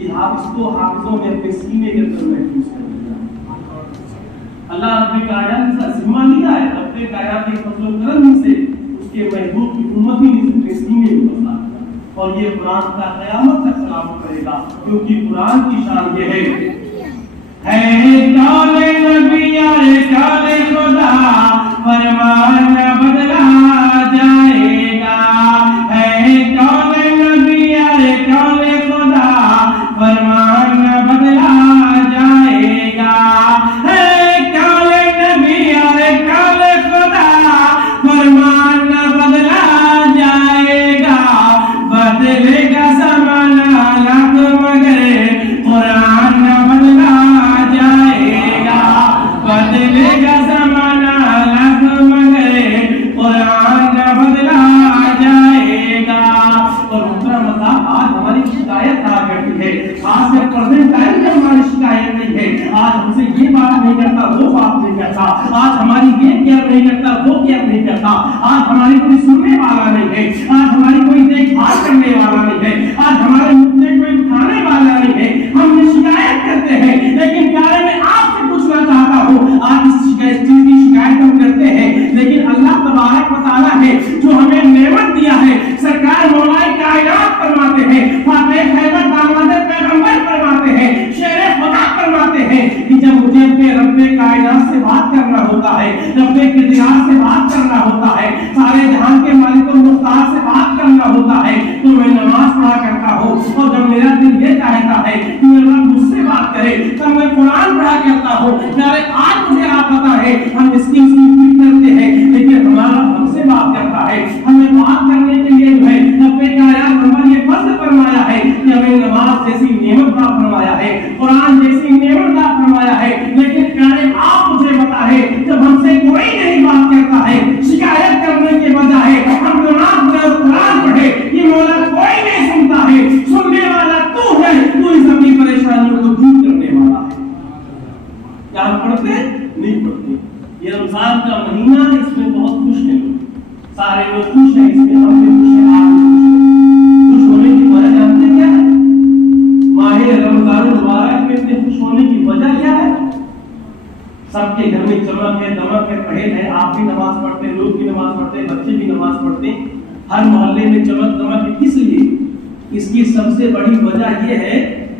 کہ آپ اس کو حافظوں میں اپنے سینے کے اندر محفوظ کر لیا۔ اللہ رب کائنات کا ذمہ لیا ہے، رب کائنات کے فضل و کرم سے اس کے محبوب کی امت ہی اپنے سینے میں بسا، اور یہ قرآن کا قیامت تک سلام کرے گا، کیونکہ قرآن کی شان یہ ہے کال نبی اور کال خدا فرمان بدلا جائے گا، ہے کال نبی اور کال خدا فرمان بدلا جائے گا، ہے کال نبی اور کال خدا فرمان بدلا جائے گا، بدلے گا زمانہ لگ مگر قرآن بدلا جائے گا، بدلے گا زمانہ لگ مگر قرآن بدلا جائے گا۔ اور آج ہماری شکایت آ کرتی ہے، آج سے پرزینٹ ٹائم میں ہماری شکایت نہیں ہے، آج ہم سے یہ بات نہیں کرتا، وہ بات نہیں کرتا، آج ہماری یہ کیئر نہیں کرتا، وہ کیئر نہیں کرتا، آج ہماری کوئی سننے والا نہیں ہے، آج ہماری کوئی دیکھ بھال کرنے والا نہیں ہے، آج ہمارے مدعے کوئی اٹھانے والا نہیں ہے، ہم یہ شکایت کرتے ہیں، لیکن پیارے میں آپ سے پوچھنا چاہتا ہوں، آج اس چیز کی شکایت ہم کرتے ہیں، لیکن اللہ تبارک و تعالیٰ نے جو ہمیں نعمت دیا ہے، سرکار مولا کائنات فرماتے ہیں، فاتح خیبر داماد پیغمبر فرماتے ہیں، شیر خدا فرماتے ہیں کہ جب مجھے اپنے رب کائنات سے بات کرنا ہوتا ہے، رب کردگار سے بات کرنا ہوتا ہے، سارے جہان کے مالک و مختار سے بات کرنا ہوتا ہے، تو میں نماز پڑھا کرتا ہوں، اور جب میرا دل یہ چاہتا ہے کہ میرا رب مجھ سے بات کرے تب میں قرآن پڑھا کرتا ہوں۔ پیارے آج مجھے آپ پتہ ہے ہم اس کی فکر کرتے ہیں، لیکن ہمارا ہم سے بات کرتا ہے، ہمیں بات کرنے کے لیے جو ہے رب کائنات ہمارا یہ فضل فرمایا ہے کہ ہمیں نماز جیسی نعمت عطا فرمایا ہے، قرآن جیسی نعمت عطا فرمایا ہے، لیکن پیارے آپ مجھے بتائیں جب ہم سے کوئی نہیں بات کرتا ہے، شکایت کرنے کے بجائے ہم نماز پڑھے اور قرآن پڑھے، یہ مولا کوئی نہیں سنتا ہے، سننے والا تو ہے، تو اس اپنی پریشانیوں کو دور کرنے والا ہے۔ کیا ہم پڑھتے نہیں پڑھتے؟ یہ رمضان کا مہینہ ہے، اس میں بہت خوش ہیں لوگ، سارے لوگ خوش ہیں، اس میں ہم بھی خوش ہیں، آپ بھی خوش ہیں۔ خوش ہونے کی وجہ جانتے کیا ہے؟ ماہ رمضان المبارک میں اتنے خوش ہونے کی وجہ کیا ہے؟ سب کے گھر میں چمک ہے، دمک ہے، پڑھے ہیں، آپ بھی نماز پڑھتے ہیں، لوگ بھی نماز پڑھتے ہیں، بچے بھی نماز پڑھتے ہیں، ہر محلے میں چمک دمک ہے۔ کس لیے؟ اس کی سب سے بڑی وجہ یہ ہے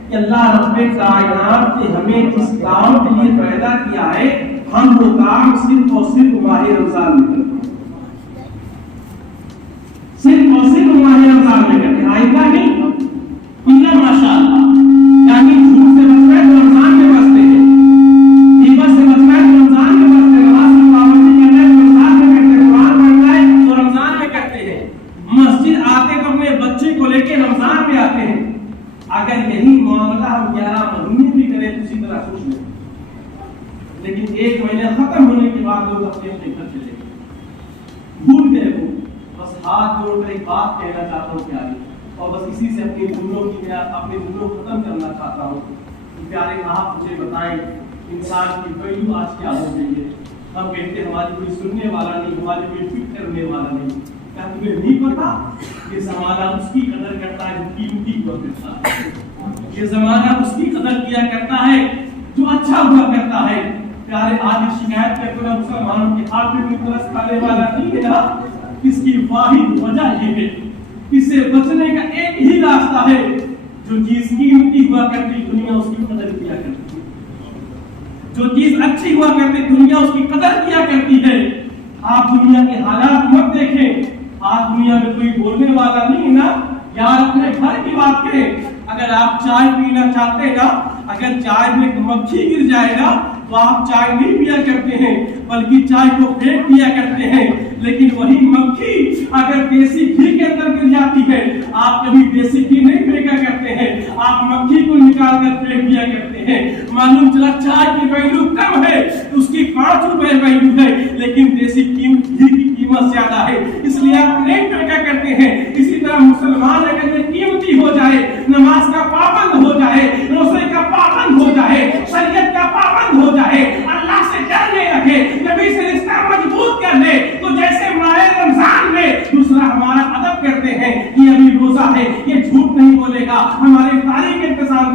کہ اللہ رب کائنات نے ہمیں جس کام کے لیے پیدا کیا ہے، ہم وہ کام صرف اور صرف ماہ رمضان میں کرتے ہیں، صرف اور صرف ماہ رمضان میں کرتے ہیں، آئندہ نہیں، اللہ ماشاء اللہ، یعنی جھوٹ سے بچنا ہے تو رمضان میں بچتے ہیں، غیبت سے بچنا ہے تو رمضان میں بچتے ہیں، نماز کی پابندی کرنا ہے تو رمضان میں کرتے ہیں، قرآن پڑھنا ہے تو رمضان میں کرتے ہیں، مسجد آتے تو اپنے بچے کو لے کے رمضان میں آتے ہیں۔ اگر یہی معاملہ ہم 11 مہینے بھی کریں تو اسی طرح خوش نہیں، لیکن ایک مہینہ ختم ہونے کے بعد لوگ اپنے اپنے گھر چلے گئے، بھول گئے وہ۔ بس ہاتھ جوڑ کر ایک بات کہنا چاہتا ہوں پیارے، اور بس اسی سے اپنے دلوں ختم کرنا چاہتا ہوں کہ پیارے آپ مجھے بتائیں انسان کی ویلیو آج کیا ہو گئی ہے؟ ہم کہتے ہیں ہماری کوئی سننے والا نہیں، ہماری کوئی فکر کرنے والا نہیں۔ کیا تمہیں نہیں پتا کہ زمانہ اس کی قدر کرتا ہے جو قیمتی ہوا کرتا ہے، یہ زمانہ اس کی قدر کیا کرتا ہے جو اچھا ہوا کرتا ہے۔ پیارے آج شکایت کرتے ہیں مسلمانوں کے ہاتھ میں کوئی ترس کھانے والا نہیں ہے نا، اس کی واحد وجہ یہ ہے، اس سے بچنے کا ایک ہی راستہ ہے، جو چیز قیمتی ہوا کرتی دنیا اس کی قدر کیا کرتی ہے، جو چیز اچھی ہوا کرتی دنیا اس کی قدر کیا کرتی ہے۔ آپ دنیا کے حالات مت دیکھیں، آج دنیا میں کوئی بولنے والا نہیں ہے نا، یار اپنے گھر کی بات کریں، اگر آپ چائے پینا چاہتے ہیں نا، اگر چائے میں مکھی گر جائے گا تو آپ چائے نہیں پیا کرتے ہیں بلکہ چائے کو پھینک دیا کرتے ہیں، لیکن وہی مکھی اگر دیسی گھی کے اندر گر جاتی ہے آپ کبھی دیسی گھی نہیں پھینکا کرتے ہیں، آپ مکھی کو نکال کر پھینک دیا کرتے ہیں۔ معلوم چلا چائے کی ویلیو کم ہے، اس کی 5 روپے ویلیو ہے، لیکن دیسی گھی کی قیمت زیادہ ہے، اس لیے آپ نہیں پھینکا کرتے ہیں۔ اسی طرح مسلمان اگر یہ قیمتی ہو جائے، نماز کا پابند ہو جائے، روزے کا پابند ہو جائے، شریعت کا پابند ہو جائے، اللہ سے ڈرنے لگے، نبی سے رشتہ مضبوط کر لے، تو جیسے ماہ رمضان میں دوسرا ہمارا ادب کرتے ہیں کہ ابھی روزہ ہے، یہ جھوٹ نہیں بولے گا، ہمارے تاریخ انتظام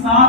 7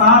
7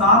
7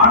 8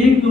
1-2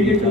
1-2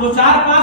2-4-5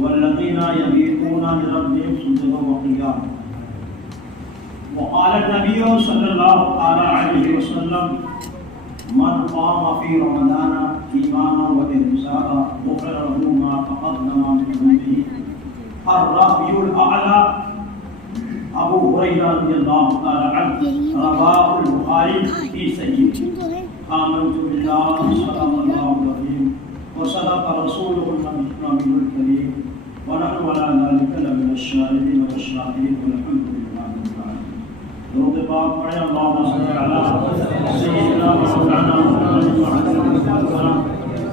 والذين يبيتون لربهم سجدا وقياما وقال النبي صلى الله عليه وسلم من قام في رمضان إيمانا واحتسابا غفر له ما تقدم من ذنبه. الرافع الأعلى أبو هريرة رضي الله تعالى عنه رواه البخاري في صحيحه. آمنت بالله صدق الله العظيم وصدق رسوله النبي الكريم ونحن على ذلك لمن الشاهدين والشاهدين والحمد لله رب العالمين. درود پاک پڑھیں اللهم صل على سيدنا مولانا محمد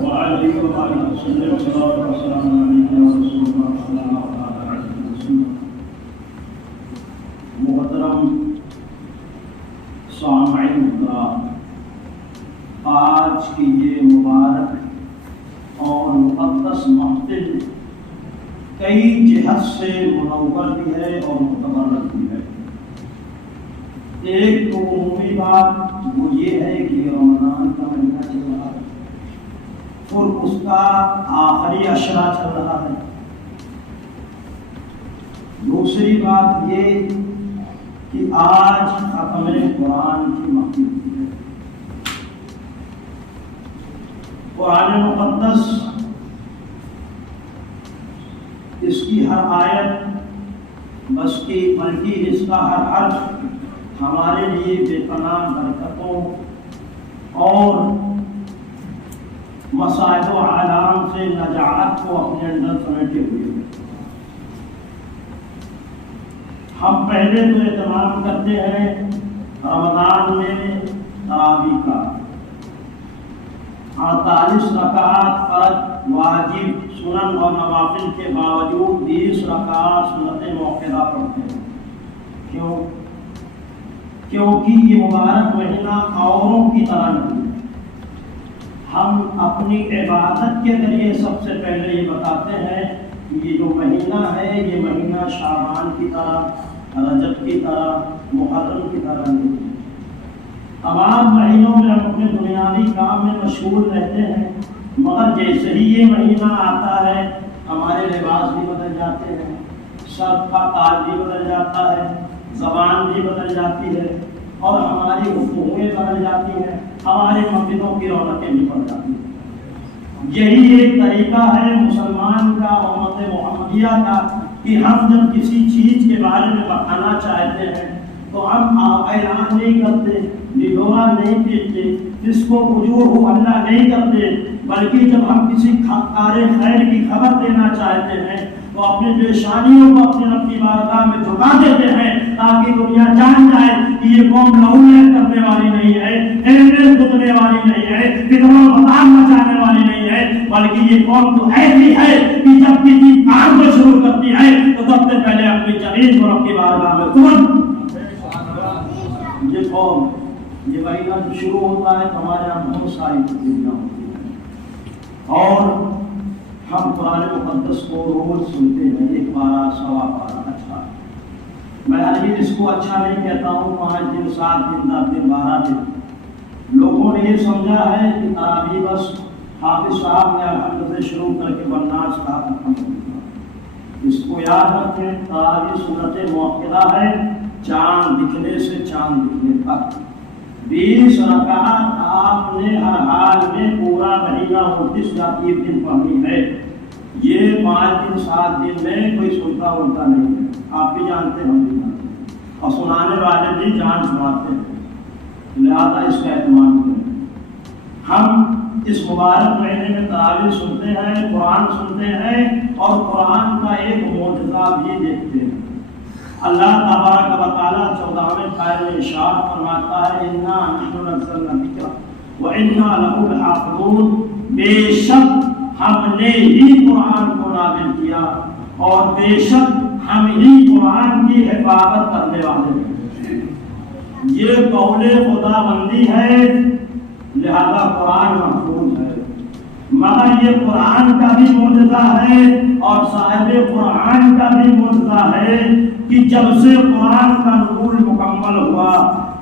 وعلى آله وصحبه وسلم. صلوات و سلام علیک یا رسول اللہ صلی اللہ علیہ وسلم. محترم سامعین کرام، آج کی یہ مبارک اور مقدس محفل کئی جہت سے منور بھی ہے اور متبرک بھی ہے. ایک تو عمومی بات وہ یہ ہے کہ رمضان کا مہینہ چل رہا ہے اور اس کا آخری عشرہ چل رہا ہے. دوسری بات یہ کہ آج قرآن کی محفل کی ہے۔ قرآن مقدس اس کی ہر آیت بلکہ اس کا ہر حرف ہمارے لیے بے پناہ برکتوں اور مصائب و اعلام سے نجات کو اپنے اندر سمیٹے ہوئے ہیں۔ ہم پہلے تو اہتمام کرتے ہیں رمضان میں تراویح کا، 48 رکعات فرض واجب سنن اور نوافل کے باوجود 20 رکعات سنت موقدہ پڑھتے ہیں۔ کیونکہ یہ مبارک مہینہ اوروں کی طرح نہیں ہے۔ ہم اپنی عبادت کے ذریعے سب سے پہلے یہ بتاتے ہیں کہ یہ جو مہینہ ہے یہ مہینہ شعبان کی طرح، رجب کی طرح، محرم کی طرح نہیں ہے۔ تمام مہینوں میں ہم اپنے دنیاوی کام میں مشغول رہتے ہیں، مگر جیسے ہی یہ مہینہ آتا ہے ہمارے لباس بھی بدل جاتے ہیں، سر کا تاج بھی بدل جاتا ہے، زبان بھی بدل جاتی ہے اور ہماری گفتگویں بدل جاتی ہیں، ہمارے مسجدوں کی رونقیں بھی بڑھ جاتی ہیں۔ یہی ایک طریقہ ہے مسلمان کا، امت محمدیہ کا، کہ ہم جب کسی چیز کے بارے میں بتانا چاہتے ہیں تو ہم اعلان نہیں کرتے، ڈھنڈورا نہیں پیٹتے، جس کو وجوہ اللہ نہیں کرتے، بلکہ جب ہم کسی کار خیر کی خبر دینا چاہتے ہیں تو اپنی پیشانیوں کو اپنے رب کی بارگاہ میں جھکا دیتے ہیں تاکہ دنیا جان جائے کہ یہ قوم لہولیت کرنے والی نہیں ہے، انگریز گھٹنے والی نہیں ہے، فتنہ و فساد مچانے والی نہیں ہے، بلکہ یہ قوم تو ایسی ہے کہ جب کسی کام کو شروع کرتی ہے تو سب سے پہلے اپنی زمین کو رب کی بارگاہ میں قربان۔ یہ قوم یہ مہینہ جو شروع ہوتا ہے تو ہمارے یہاں بہت ساری تبدیلیاں ہوتی ہیں اور ہم قرآن مقدس کو روز سنتے ہیں، 1 پارہ، 1.25 پارہ۔ اچھا، میں ہرگز اس کو اچھا نہیں کہتا ہوں 5 دن، 7 دن، 10 دن، 12 دن۔ لوگوں نے یہ سمجھا ہے کہ تراویح بس حافظ صاحب نے الحمد سے شروع کر کے بناس کا ختم ہو گیا۔ اس کو یاد رکھیں، تراویح سنت موقدہ ہے، چاند دکھنے سے چاند دکھنے تک 20 رکعات آپ نے ہر حال میں پورا مہینہ 29 یا 30 دن پڑھنی ہے۔ یہ 5 دن 7 دن میں کوئی سنتا الٹا نہیں ہے، آپ بھی جانتے ہیں، ہم بھی جانتے ہیں، اور سنانے والے بھی جان سناتے ہیں، لہذا اس کا اہتمام کریں۔ ہم اس مبارک مہینے میں تراویح سنتے ہیں، قرآن سنتے ہیں اور قرآن کا ایک معجزہ بھی دیکھتے ہیں۔ اللہ تبارک و تعالیٰ 14ویں آیت میں ارشاد فرماتا ہے اِنَّا نَحْنُ نَزَّلْنَا الذِّکْرَ وَإِنَّا لَهُ لَحَافِظُونَ، بے شک ہم نے ہی قرآن کو نازل کیا اور بے شک ہم ہی قرآن کی حفاظت کرنے والے ہیں۔ یہ قول خدا بندی ہے، لہذا قرآن محفوظ ہے، مگر یہ قرآن کا بھی معجزہ ہے اور صاحب قرآن کا بھی معجزہ ہے کہ جب سے قرآن کا نزول مکمل ہوا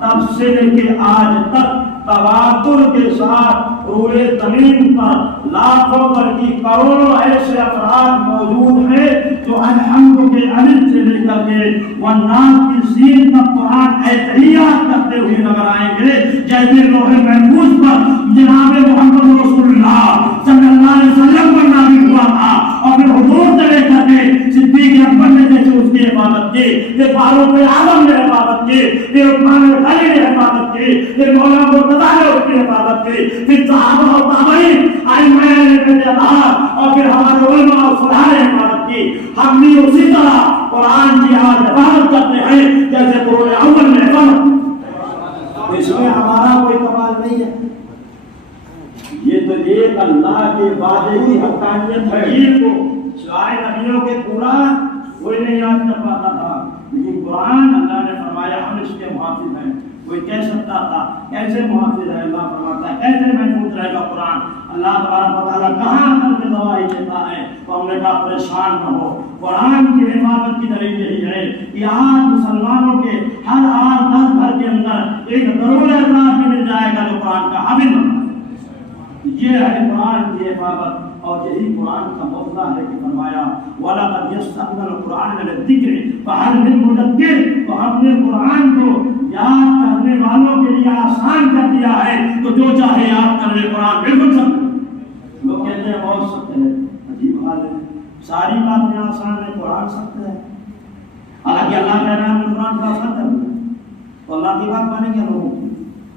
تب سے لے کے آج تک تواتر کے ساتھ روئے زمین پر لاکھوں بلکہ کروڑوں ایسے افراد موجود ہیں جو الحمد کے الف سے لے کر کے والناس کی سین تک قرآن احتیاط کرتے ہوئے نظر آئیں گے، جیسے لوح محفوظ پر جناب محمد رسول اللہ صلی اللہ علیہ وسلم پر نازل ہوا تھا اور پھر حضور سے لے کر کے صدیق اکبر نے جیسے اس کی حفاظت کی، پھر فاروق اعظم نے حفاظت کی، پھر عثمان غنی نے حفاظت کی، پھر مولانا مرتضیٰ نے اس کی حفاظت کی، پھر صحابہ اور تابعین ائمہ اور پھر ہمارے علماء اور فقہاء نے حفاظت کی۔ ہم بھی اسی طرح قرآن کی آج حفاظت کرتے ہیں جیسے قرآن اول میں حفاظت۔ اس میں ہمارا کوئی کمال نہیں ہے، یہ تو ایک اللہ کے وعدے کی حقانیت ہے۔ کو سوائے نبیوں کے پورا کوئی نہیں یاد کر پاتا تھا، لیکن قرآن اللہ نے فرمایا ہم اس کے محافظ ہیں۔ کوئی کہہ سکتا تھا کیسے محافظ ہے، اللہ فرماتا ہے کیسے محفوظ رہے گا قرآن۔ اللہ تبارک و تعالیٰ کہاں خلق گواہی دیتا ہے تو ہم نے کہا پریشان نہ ہو، قرآن کی حفاظت کی دلیل یہی ہے کہ آج مسلمانوں کے ہر 10 گھر کے اندر ایک ضرور افراد بھی مل جائے گا جو قرآن کا حافظ بنا ہے۔ یہ ہے قرآن کی حفاظت اور یہی قرآن کا معجزہ ہے کہ فرمایا وَلَقَدْ يَسَّرْنَا الْقُرْآنَ لِلذِّكْرِ فَهَلْ مِن مُّدَّكِرٍ، تو ہم نے قرآن کو یاد کرنے والے تو جو چاہے یاد کر لے، قرآن بالکل سخت ہے۔ لوگ کہتے ہیں بہت سخت ہے، عجیب حال ہے، ساری باتیں آسان ہے، قرآن سخت ہے۔ حالانکہ اللہ کہہ رہا ہے قرآن کا سخت ہے، تو اللہ کی بات مانیں گے لوگوں کی؟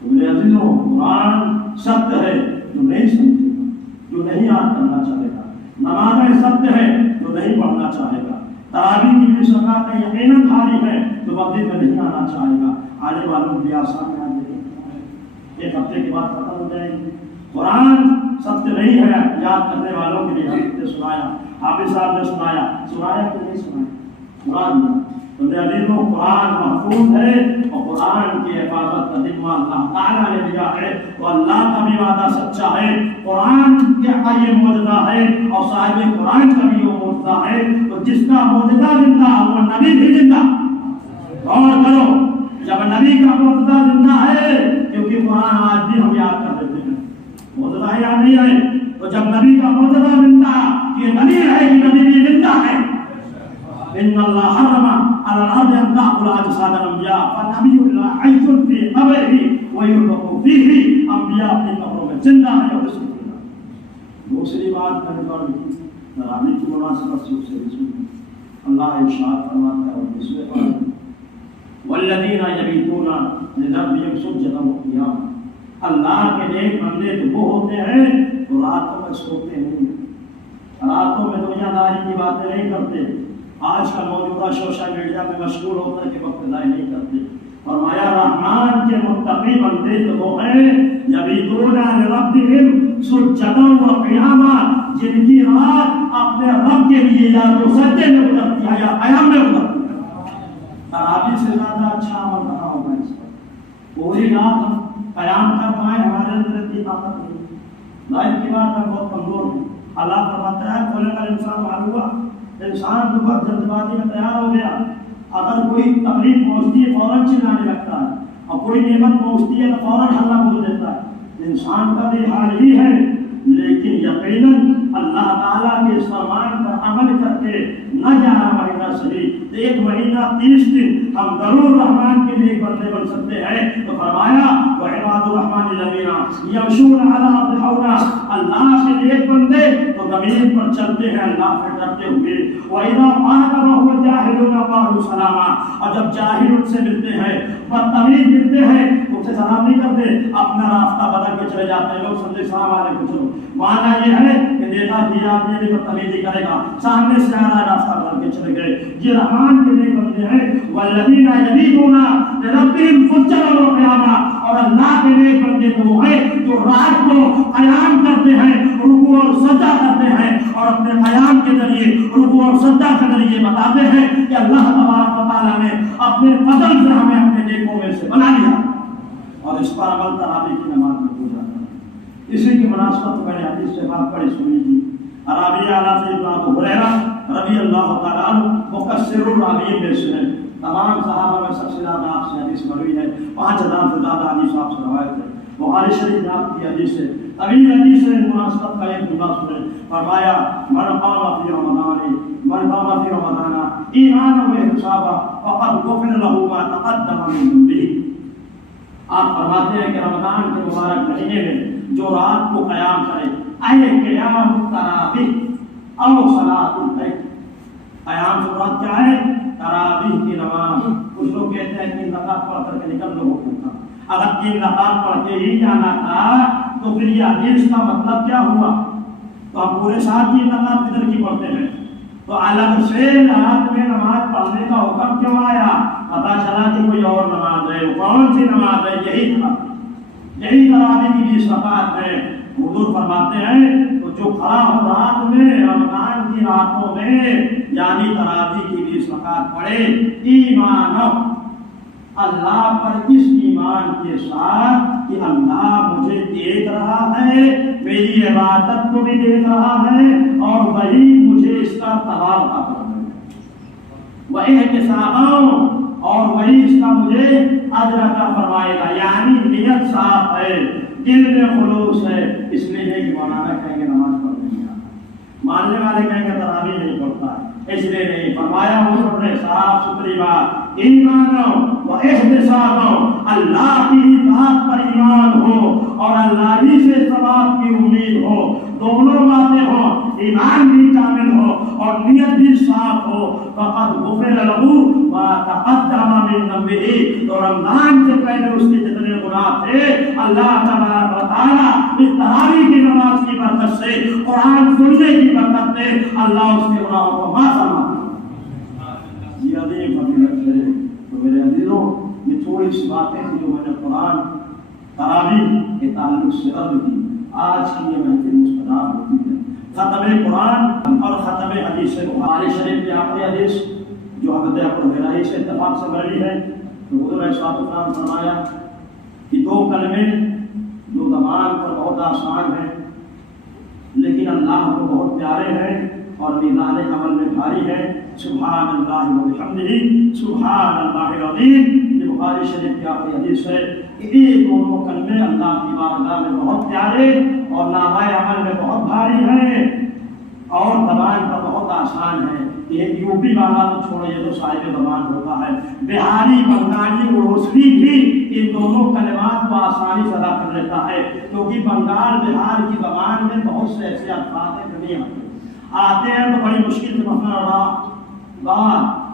تو میرے عزیزوں، قرآن سخت ہے جو نہیں سمجھے گا، جو نہیں یاد کرنا چاہے گا، نمازیں سخت ہے جو نہیں پڑھنا چاہے گا، تراویح کی بھی سکاتے یقیناً بھاری ہے جو مسجد میں نہیں آنا چاہے گا، آنے والوں بھی آسان ہے، ایک ہفتے کے بعد ختم ہو جائے گی۔ قرآن سخت نہیں ہے، یاد کرنے والوں کے لیے ہم نے سنایا، حافظ صاحب نے سنایا کہ نہیں سنایا؟ قرآن قرآن محفوظ ہے، اور قرآن کی حفاظت کا ذمہ اللہ تعالیٰ نے دیا ہے، تو اللہ کا بھی وعدہ سچا ہے، قرآن کا یہ معجزہ ہے اور صاحب قرآن کا بھی وہ معجزہ ہے، تو جس کا معجزہ زندہ وہ نبی بھی زندہ۔ غور کرو، جب نبی کا معجزہ زندہ ہے، کیونکہ قرآن آج بھی ہم یاد کر لیتے ہیں، معجزہ یاد نہیں ہے، تو جب نبی کا معجزہ زندہ، یہ دلیل ہے کہ نبی بھی زندہ ہے۔ ان اللہ حرم علی الارض ان تأکل اجساد الانبیاء فنبی اللہ حی فی قبرہ ویرزق فیہ، انبیاء اپنی قبروں میں زندہ ہیں اور رزق ملتا ہے۔ دوسری بات میں نے پڑھی تراویح کی مناسبت سے اسے بھی سنی، اللہ ارشاد فرماتا ہے اور دوسرے بات والذین یبیتون لربہم سجدا وقیاما، اللہ کے نیک بندے تو وہ ہوتے ہیں جو راتوں میں سوتے نہیں، راتوں میں دنیا داری کی باتیں نہیں کرتے، آج کا موجودہ سوشل میڈیا میں مشغول ہو کر کے وقت ضائع نہیں کرتے۔ فرمایا رحمان کے متقی بندے تو وہ ہیں یبیتون لربہم سجدا وقیاما، جن کی رات اپنے رب کے لیے یا تو سجدے میں گزرتی ہے یا قیام میں گزرتی ہے۔ تراویح سے زیادہ اچھا عمل رہا ہوگا اس پر، پوری رات ہم قیام کر پائیں، ہمارے اندر اتنی طاقت نہیں، ظاہر کی بات ہے بہت کمزور ہے۔ اللہ فرماتا ہے کھولے کا انسان معلوم ہوا، انسان تو بہت جلد بازی میں تیار ہو گیا، اگر کوئی تکلیف پہنچتی ہے فوراً چلانے لگتا ہے، اور کوئی نعمت پہنچتی ہے تو فوراً ہلہ بول دیتا ہے۔ انسان کا بھی حال ہی ہے، لیکن یقیناً اللہ تعالیٰ کے اس فرمان پر عمل کر کے نہ 11 مہینہ صحیح 1 مہینہ 30 دن ہم ضرور رحمان کے لیے بندے بن سکتے ہیں۔ تو فرمایا وعباد الرحمن الذین یمشون علی الارض ہونا، اللہ کے نیک بندے تو زمین پر چلتے ہیں اللہ سے ڈرتے ہوئے، وَإِذَا خَاطَبَهُمُ الْجَاهِلُونَ قَالُوا سَلَامًا، اور جب جاہل ان سے ملتے ہیں، بدتمیز ملتے ہیں، ان سے سلام نہیں کرتے، اپنا راستہ بدل کے چلے جاتے ہیں، لوگ سمجھے السلام علیکم چلو، معنی یہ ہے کہ دیکھا کہ آپ یہ بدتمیزی کرے گا، سامنے سے آ رہا راستہ بدل کے چلے گئے۔ یہ رحمان کے نیک بندے ہیں، وَالَّذِينَ يَبِيتُونَ لِرَبِّهِمْ سُجَّدًا وَقِيَامًا، اور اللہ کے نیک بندے تو وہ ہیں جو رات کو قیام کرتے ہیں، رکوع اور سجدہ کرتے ہیں، اور اپنے قیام کے ذریعے رکوع اور سجدہ کے ذریعے بتاتے ہیں کہ اللہ تبارک و تعالیٰ نے اپنے فضل سے ہمیں اپنے نیکوں میں سے بنا لیا، اور اس پر عمل تراویح کی نماز میں ہو جاتا ہے۔ اسی کی مناسبت میں نے حدیث سے بات پڑھی سنی تھی، راوی اعلیٰ سیدنا ابو ہریرہ رضی اللہ تعالیٰ عنہ مکثر الراویین میں سے ہیں، تمام صحابہ میں سب سے زیادہ آپ سے حدیث مروی ہے، 5000 سے زیادہ حدیث آپ سے روایت ہے، بخاری شریف میں آپ کی حدیث ہے، طویل حدیث ہے، مناسبت کا ایک جملہ سنیں، فرمایا من قام فی رمضان ایمانا واحتسابا فقد غفر له ما تقدم من ذنبه۔ آپ فرماتے ہیں کہ رمضان کے مبارک مہینے میں جو رات کو قیام کرے، اے قیام التراویح او صلاۃ اللیل، قیام سے مراد کیا ہے؟ تراویح کی نماز۔ کچھ لوگ کہتے ہیں کہ رکعت پڑھ کر کے نکل لو ہوتا، اگر 3 رکعت پڑھ کے ہی جانا تھا تو پھر یہ حدیث کا مطلب کیا ہوا؟ تو ہم پورے 7 رکعت فجر کی پڑھتے ہیں، تو الگ سے رات میں نماز پڑھنے کا حکم کیوں آیا؟ پتا چلا کہ کوئی اور نماز ہے، کون سی نماز ہے؟ یہی تراویح کی 20 رکعت ہے۔ حضور فرماتے ہیں تو جو کھڑا ہو رات میں رمضان کی راتوں میں یعنی تراویح کی 20 رکعت پڑھے، ایمان اللہ پر اس ایمان کے ساتھ کہ اللہ مجھے دیکھ رہا ہے، میری عبادت کو بھی دیکھ رہا ہے، اور وہی مجھے اس کا ثواب عطا کرے گا، وہی احتساباں، اور وہی اس کا مجھے اجر عطا فرمائے گا۔ یعنی نیت صاف ہے، دل میں خلوص ہے، اس لیے کہ مولانا کہیں گے نماز پڑھنے نہیں آتا، ماننے والے کہیں گے تراویح نہیں پڑھتا ہے، اس لیے نہیں فرمایا۔ حضور نے صاف ستھری بات، ایمان و احتساب، اللہ کی اطاعت پر ایمان ہو اور اللہ ہی سے ثواب کی امید ہو، دونوں باتیں ہوں، ایمان بھی کامل ہو اور نیت بھی صاف ہو، فقد غفر له ما تقدم من ذنبه، تو رمضان سے پہلے اس کے جتنے گناہ تھے اللہ تبارک و تعالیٰ اس تراویح کی نماز کی برکت سے، قرآن سننے کی برکت سے اللہ اس کے گناہوں کو معاف فرماتا ہے۔ یہ عظیم فضیلت ہے۔ تو میرے عزیزوں، یہ تھوڑی سی باتیں تھیں جو میں نے قرآن تراویح کے تعلق سے عرض کی۔ آج کی یہ محفل مستدام ہوتی ہے ختم قرآن اور ختم حدیث بخاری شریف کی آخری حدیث جو حضرت ابو ہریرہ سے اتفاق سے مروی ہے، تو حضور علیہ السلام نے فرمایا کہ دو کلمے جو زبان پر بہت آسان ہیں لیکن اللہ کو بہت پیارے ہیں اور میزان عمل میں بھاری ہیں، سبحان اللہ و بحمدہ سبحان اللہ العظیم۔ یہ بخاری شریف کی آخری حدیث ہے کہ یہ دونوں کلمے اللہ کی بارگاہ میں بہت پیارے اور نامۂ عمل میں بہت بھاری ہیں اور زبان پر بہت آسان ہے۔ یہ یوپی والا تو چھوڑو، یہ تو صاحب زبان ہوتا ہے، بہاری، بنگالی، اڑوسی بھی ان دونوں کلمات کو آسانی سے ادا کر لیتا ہے، کیونکہ بنگال بہار کی زبان میں بہت سے ایسے الفاظ ہیں جو نہیں آتے ہیں تو بڑی مشکل سے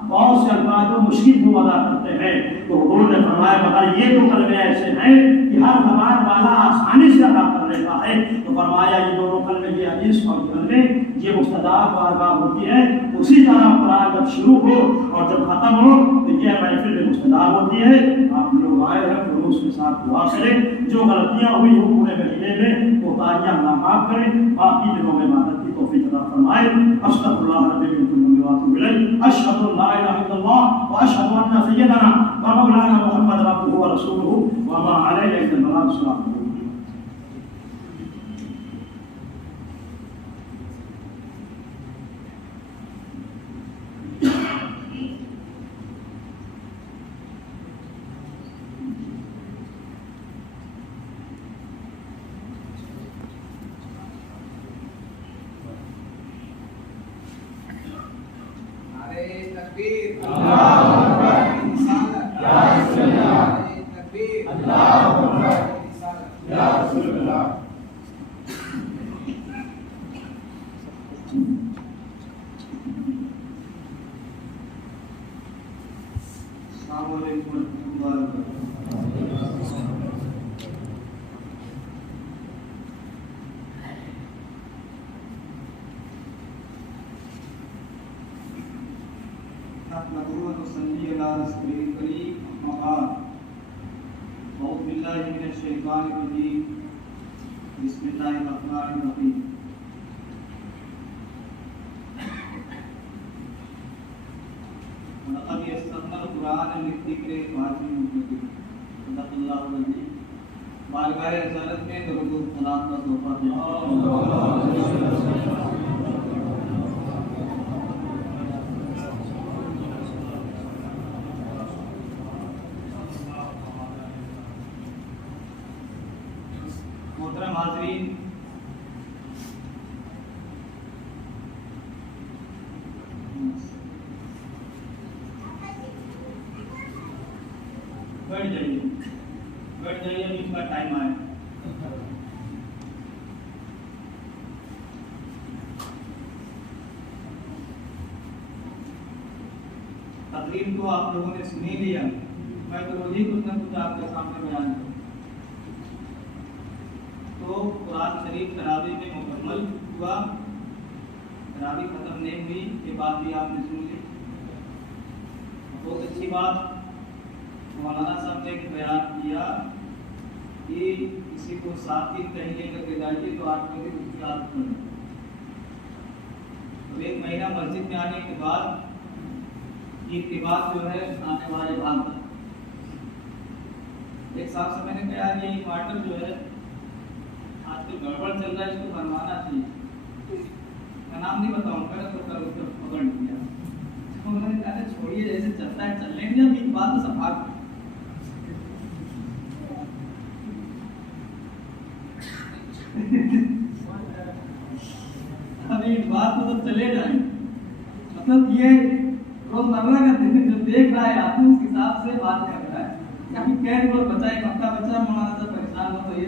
بہت سے الفاظ کو مشکل سے ادا کرتے ہیں۔ تو حضور نے فرمایا مگر یہ دو کلمے ایسے ہیں کہ ہر زبان والا آسانی سے ادا کر لیتا ہے، تو فرمایا یہ دونوں کلمے، یہ حدیث اور کلمے یہ مستدعف بارگاہ ہوتی ہے، اسی طرح قرآن جب شروع ہو اور جب ختم ہو تو یہ محفل میں مستدعف ہوتی ہے۔ آپ لوگ آئے ہیں خلوص کے ساتھ دعا کریں، جو غلطیاں ہوئی ہو پورے مہینے میں وہ تاریاں اللہ معاف کریں، باقی دنوں میں عبادت کی توفیق عطا فرمائے۔ استغفر اللہ ربی من کل ذنب واتوب الیہ، اشہد ان لا الہ الا اللہ واشہد ان سیدنا ومولانا محمد عبدہ ورسولہ وما علینا الا البلاغ۔ السلام علیکم۔ تکبیر، اللہ اکبر، یا رسول اللہ، تکبیر، اللہ اکبر، یا رسول اللہ۔ السلام علیکم ورحمۃ اللہ وبرکاتہ۔ نحمده ونصلي على رسوله الكريم، أما بعد، أعوذ بالله من الشيطان الرجيم، بسم الله الرحمن الرحيم۔ ولقد يسرنا القرآن للذكر فهل من مدكر، صدق الله العظيم۔ بارگاہ رسالت میں درود و سلام کا تحفہ دیں۔ محترم حاضرین، بیٹھ جائیے، ابھی کا ٹائم آئے۔ تقریر کو آپ لوگوں نے سنی لیا، میں تو روز ہی کچھ نہ کچھ آپ کے سامنے بیان کروں۔ تو قرآن شریف تراویح میں مکمل ہوا، تراویح ختم نہیں ہوئی، یہ بات بھی آپ نے سن لی۔ بہت اچھی بات مولانا صاحب نے ایک بیان کیا کہ کسی کو 7 دن کہیں لے کر کے جائیے تو 8 بجے اس کی عادت بنے۔ تو 1 مہینہ مسجد میں آنے کے بعد یہ اتباع جو ہے آنے والے بھاگ گئے۔ ایک صاحب سے میں نے کہا یہ انورٹر جو ہے آج کل گڑبڑ چل رہا ہے، اس کو بنوانا چاہیے۔ میں نام نہیں بتاؤں گا تو کل اس کو پکڑ لیا، تو میں نے کہا چھوڑیے جیسے چلتا ہے چلنے دیا، ابھی بات تو سب بھاگ ابھی بات تو سب چلے جائیں۔ مطلب یہ روزمرہ کا جو دیکھ رہا ہے آدمی اس حساب سے بات کر رہا ہے۔ کہیں قید اور بچا، ایک ہفتہ بچا، مولانا صاحب پریشان ہو تو یہ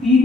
3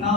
9।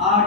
8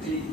23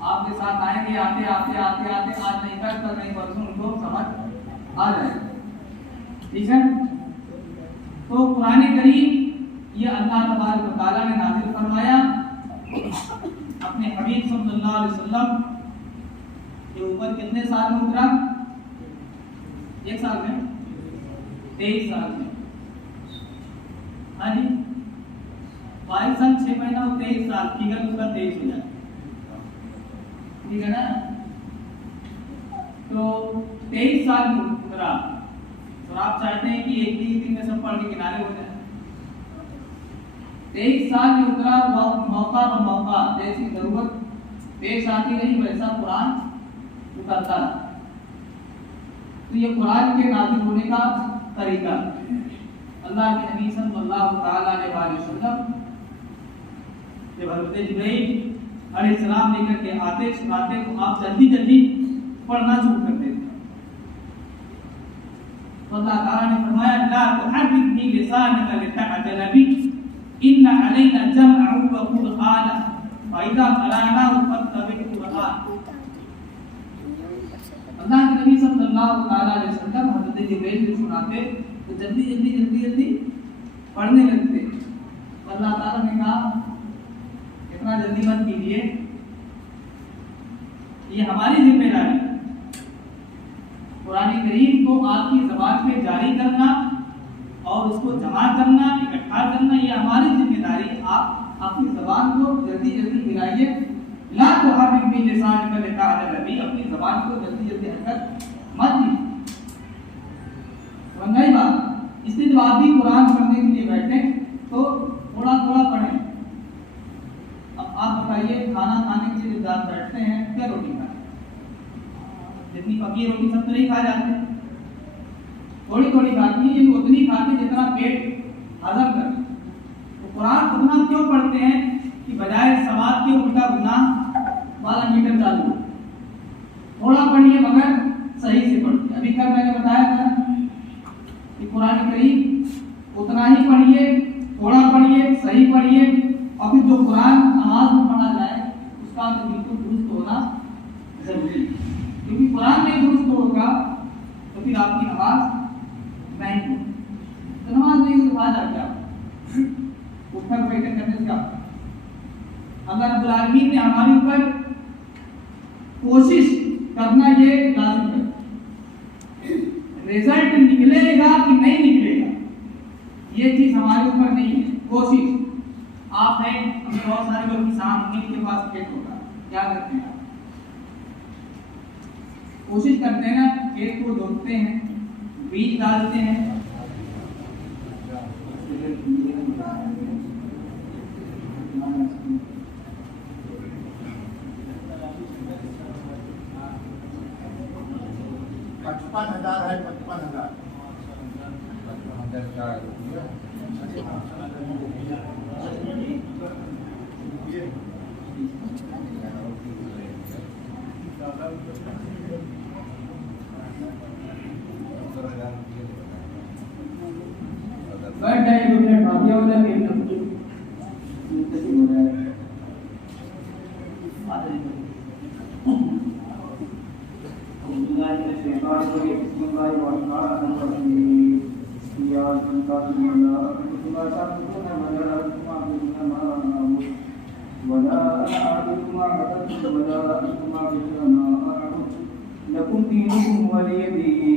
آپ کے ساتھ آئیں گے، آتے آتے آتے آتے آج نہیں کل نہیں پرسوں ان کو سمجھ آ جائے گا. ٹھیک ہے. تو قرآن کریم یہ اللہ تبارک و تعالیٰ نے نازل فرمایا اپنے حبیب صلی اللہ علیہ وسلم کے اوپر. کتنے سال میں اترا؟ 1 سال میں، 23 سال میں. ہاں جی 22 سال 6 مہینہ اور 23 سال ٹھیک ہے، اس کا 23 ہو جائے. ٹھیک ہے نا. تو 23 سال میں اترا. اور آپ چاہتے ہیں کہ ایک ہی دن میں سب پڑھ کے کنارے ہو جائیں. 23 سال میں اترا. موقع پر موقع جیسی ضرورت پیش آتی رہی ویسا قرآن اترتا رہا. تو یہ قرآن کے نازل ہونے کا طریقہ. اللہ کے نبی صلی اللہ تعالی علیہ وسلم جب حضرت جبرائیل علیہ السلام لے کر کے آتے سناتے تو آپ جلدی جلدی پڑھنا شروع کر دیتے. تو اللہ تعالیٰ نے فرمایا لا تحرك به لسانك لتعجل به ان علينا جمعه وقرآنه فإذا قرأناه فاتبع قرآنه. اللہ کے نبی صلی اللہ تعالی علیہ وسلم حضرت جبرائیل کو سناتے تو جلدی جلدی جلدی جلدی پڑھنے لگتے. اللہ تعالیٰ نے کہا اتنا جلدی مت کیجیے، یہ ہماری ذمہ داری. قرآن کریم کو آپ کی زبان پہ جاری کرنا اور اس کو جمع کرنا، اکٹھا کرنا، یہ ہماری ذمہ داری. آپ اپنی زبان کو جلدی جلدی ملائیے. لا تحرك به لسانك لتعجل به، اپنی زبان کو جلدی جلدی حرکت مت دیجیے. سمجھ گئی بات؟ اس لیے جب آپ بھی قرآن پڑھنے کے لیے بیٹھیں تو تھوڑا تھوڑا پڑھیں. اب آپ بتائیے کھانا کھانے کے لیے جب بیٹھتے ہیں کیا روٹی کھاتے ہیں؟ جتنی پکی روٹی سب تو نہیں کھا جاتے، تھوڑی تھوڑی کھاتی ہیں. اتنی کھاتے جتنا پیٹ ہضم کر. تو قرآن اتنا کیوں پڑھتے ہیں کہ بجائے ثواب کے الٹا گناہ والا میٹر چالو. تھوڑا پڑھیے مگر صحیح سے پڑھیے. ابھی کل میں نے بتایا تھا کہ قرآن کریم اتنا ہی پڑھیے، تھوڑا پڑھیے، صحیح پڑھیے. اور پھر جو قرآن آواز میں پڑھا جائے اس کا تو بالکل درست ہونا ضروری ہے. کیونکہ قرآن نہیں درست ہوگا تو پھر آپ کی نماز نہیں ہوگی. تو نماز نہیں ہوگی تو آ جا کیا اٹھر بیٹھے کرنے سے کیا. اللہ رب العالمین نے ہمارے اوپر کوشش کرنا یہ لازم ہے. رزلٹ نکلے گا کہ نہیں نکلے گا یہ چیز ہمارے اوپر نہیں ہے. کوشش آپ ہیں. ہمیں بہت سارے لوگ کسان ہیں ان کے پاس کھیت ہوتا ہے، کیا کرتے ہیں؟ کوشش کرتے ہیں نا، کھیت کو جوتتے ہیں، بیج ڈالتے ہیں. لكم دينكم ولي دين.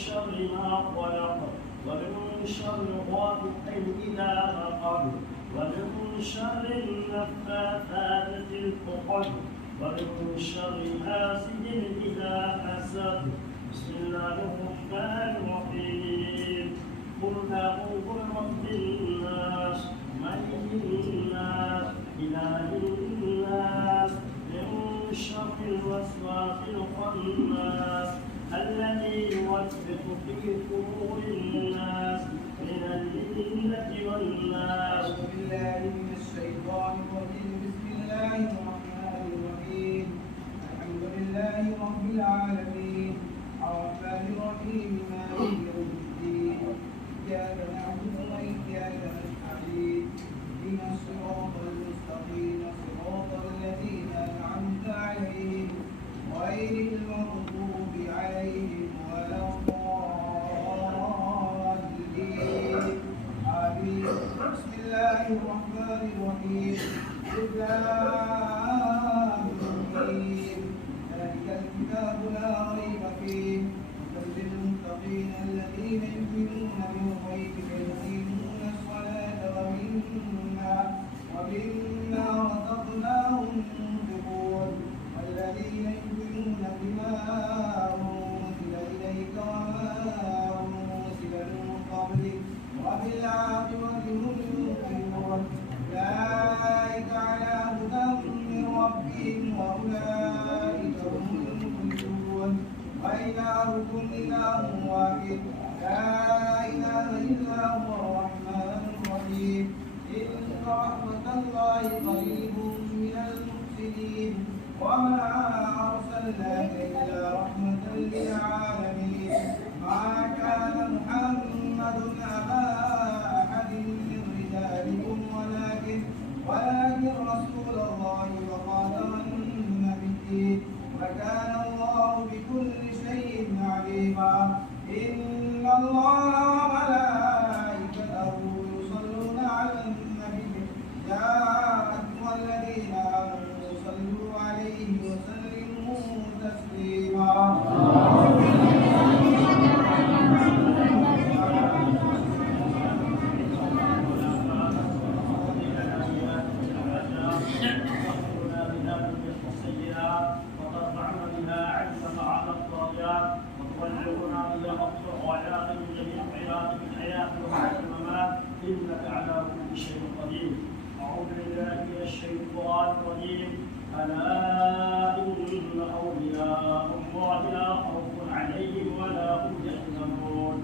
شر ما خلق ومن شر غاسق إذا وقب العقد ومن شر النفاثات في العقد ومن شر حاسد إذا حسد. بسم الله الرحمن الرحيم. قل أعوذ برب الناس ملك الناس إله الناس من شر الوسواس الخناس الذي يوسوس في صدور الناس من الجنة والناس. أعوذ بالله من الشيطان الرجيم. بسم الله الرحمن الرحيم. الحمد لله رب العالمين الرحمن الرحيم مالك يوم الدين. إياك نعبد وإياك نستعين. اهدنا الصراط المستقيم صراط الذين أنعمت عليهم غير المغضوب عليهم ولا الضالين. آمين. بسم الله الرحمن الرحيم. ذلك الكتاب لا ريب فيه هدى للمتقين الذين يؤمنون بالغيب ويقيمون الصلاة ومما رزقناهم ينفقون والذين يؤمنون بما أنزل إليك وما أنزل من قبلك وبالعاقبة هم يوقنون. أولئك على هدى من ربهم وأولئك هم المفلحون. وإلهكم إله واحد لا إله إلا هو الرحمن الرحيم. إن رحمة الله قريب من المحسنين. وما أرسلناك إلا رحمة للعالمين. ما كان محمد أبا أحد من رجالكم ولكن رسول الله وخاتم النبيين وكان الله بكل شيء عليما. إن الله وملائكته يصلون على النبي يا أيها الذين آمنوا صلوا عليه وسلموا تسليما. إنك على كل شيء قدير. أعوذ بالله من الشيطان الرجيم. ألا إن أولياء الله لا خوف عليهم ولا هم يحزنون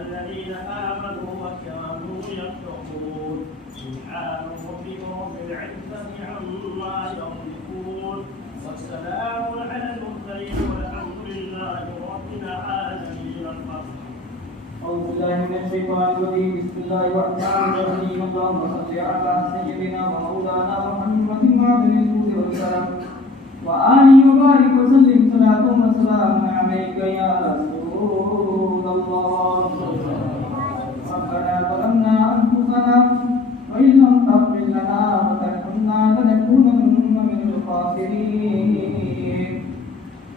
الذين آمنوا وكانوا يتقون. سبحان ربك رب العزة عما يصفون والسلام على المرسلين والحمد لله رب العالمين. أعوذ بالله من الشيطان الرجيم. بسم الله الرحمن الرحيم. اللهم صل على سيدنا ومولانا محمد وعلى آله وسلم وآله وبارك وسلم. صلاة وسلام عليك يا رسول الله. ربنا ظلمنا أنفسنا وإن لم تغفر لنا وترحمنا لنكونن من الخاسرين.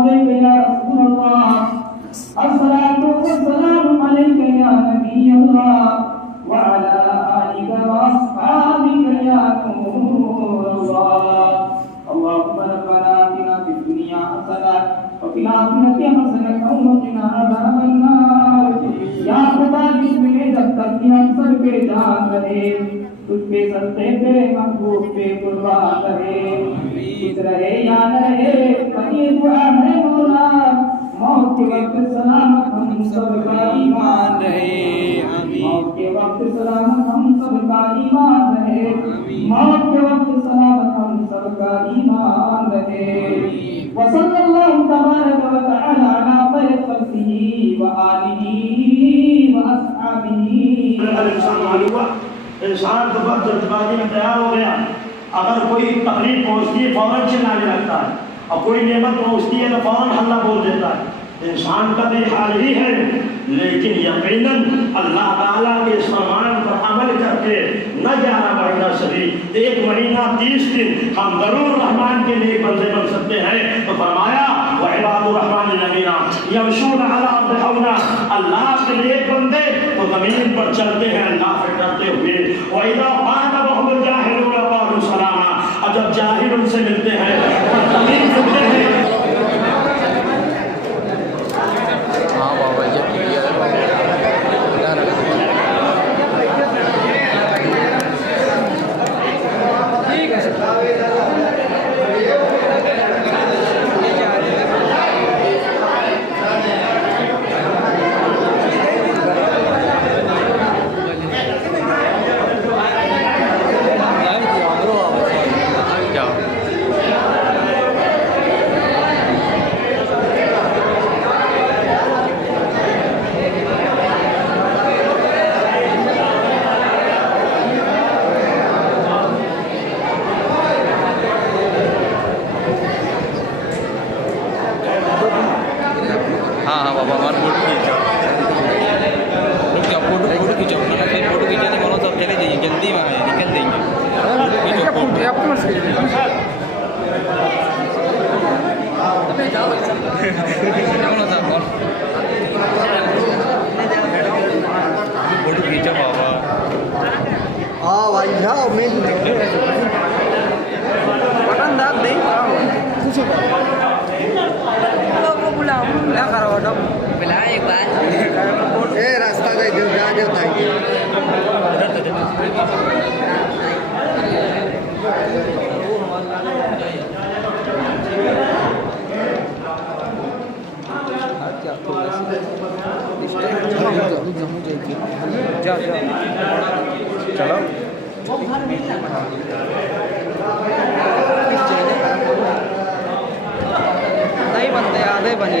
علیک یا رسول اللہ، الصلاۃ والسلام علیک یا نبی اللہ وعلی آلک واصحابک یا نور اللہ۔ اللهم ربنا آتنا في الدنيا حسنة وفي الآخرة حسنة وقنا عذاب النار۔ یا خدا جس میں جب تک کہ ہم سب کے جان رہے تجھ پہ سستے تیرے محبوب پہ قربان رہے، کچھ رہے یا نہ رہے پر یہ دعا ہے مولا، موت کے وقت سلامت ہم سب کا ایمان رہے، موت کے وقت سلامت ہم سب کا ایمان رہے، موت کے وقت سلامت ہم سب کا ایمان رہے۔ وصلی اللہ تبارک و تعالی علی خیر خلقہ وآلہ انسان تو بس جذباتی میں تیار ہو گیا، اگر کوئی تکلیف پہنچتی ہے فوراً چلانے لگتا ہے، اور کوئی نعمت پہنچتی ہے تو فوراً ہلہ بول دیتا ہے۔ انسان کا بھی حال ہی ہے، لیکن یقیناً اللہ تعالیٰ کے اس فرمان پر عمل کر کے نہ 11 مہینہ صحیح 1 مہینہ 30 دن ہم ضرور رحمان کے نیک بندے بن سکتے ہیں۔ تو فرمایا وعباد الرحمن الذین یمشون علی الارض ہونا، اللہ کے نیک بندے تو زمین پر چلتے ہیں اللہ سے ڈرتے ہوئے۔ وَإِذَا خَاطَبَهُمُ الْجَاهِلُونَ قَالُوا سَلَامًا، اور جب جاہل ان سے ملتے ہیں تکلیف دیتے ہیں۔ نہیں بنتے آدھے بنے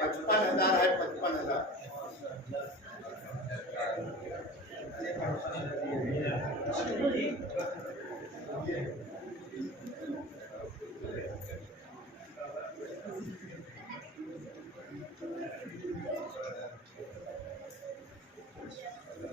55,000